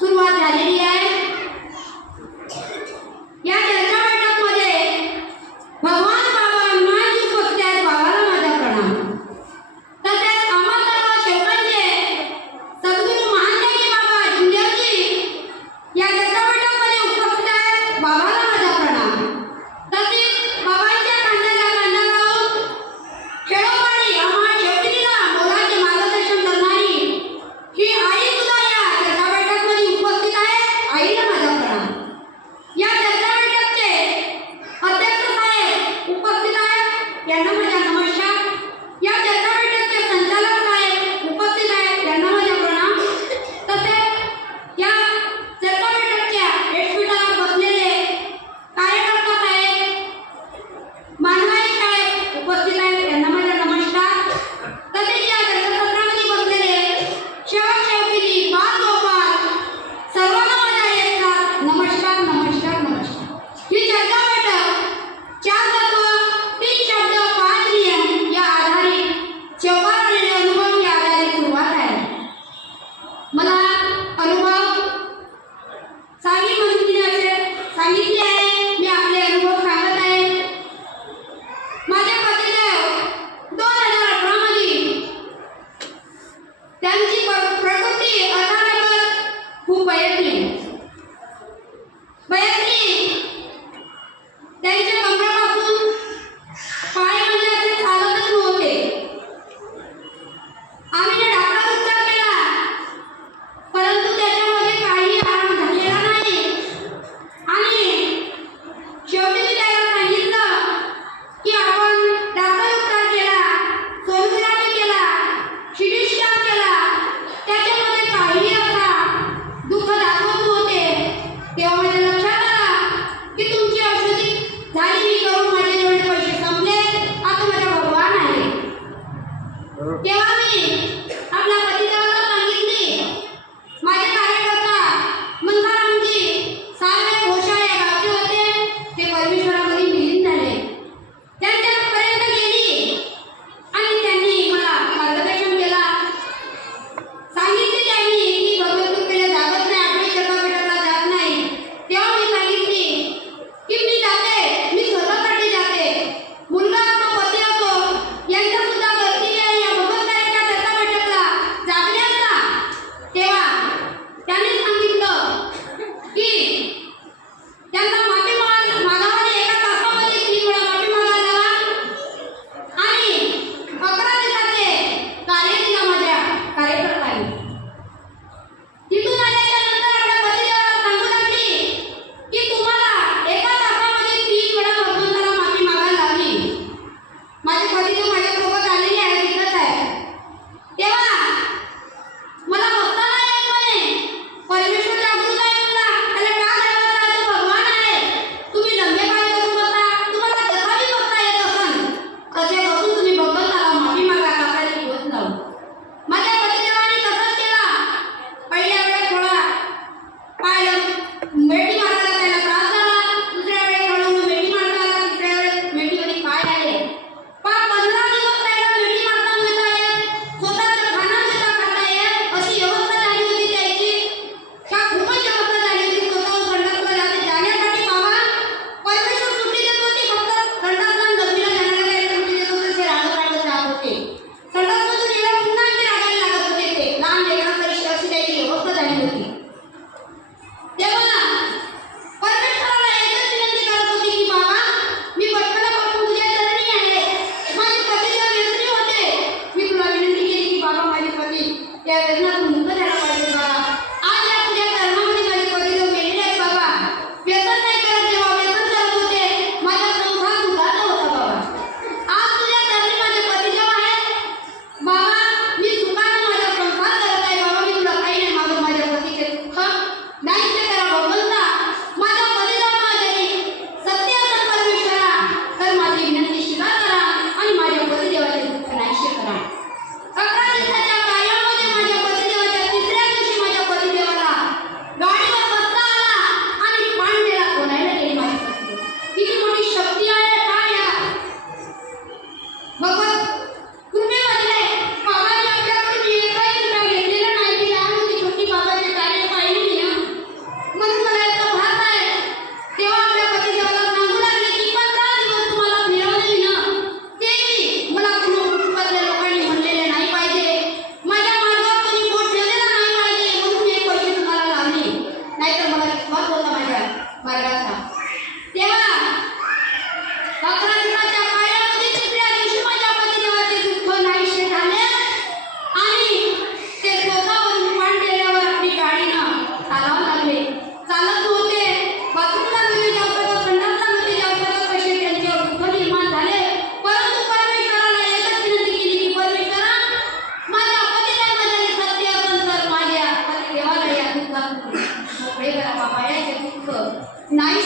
Turma आठवडे मला पापाळ्याचे दुःख नाही